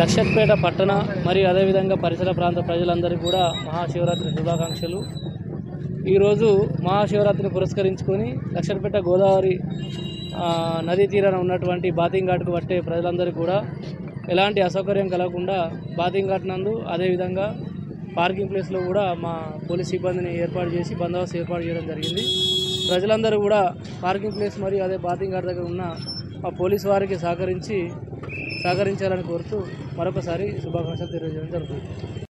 లక్షట్పేట పట్టణ మరియు అదేవిధంగా పరిసర ప్రాంత ప్రజలందరికీ కూడా మహాశివరాత్రి శుభాకాంక్షలు. ఈరోజు మహాశివరాత్రిని పురస్కరించుకొని లక్షట్పేట గోదావరి నదీ తీరాన ఉన్నటువంటి బాతింగ్ ఘాట్కు పట్టే ప్రజలందరికీ కూడా ఎలాంటి అసౌకర్యం కలగకుండా బాతింగ్ ఘాట్ నందు అదేవిధంగా పార్కింగ్ ప్లేస్లో కూడా మా పోలీస్ సిబ్బందిని ఏర్పాటు చేసి బందోబస్తు ఏర్పాటు చేయడం జరిగింది. ప్రజలందరూ కూడా పార్కింగ్ ప్లేస్ మరియు అదే బాతింగ్ ఘాట్ దగ్గర ఉన్న ఆ పోలీసు వారికి సహకరించాలని కోరుతూ మరొకసారి శుభాకాంక్షలు తెలియజేయడం జరుగుతుంది.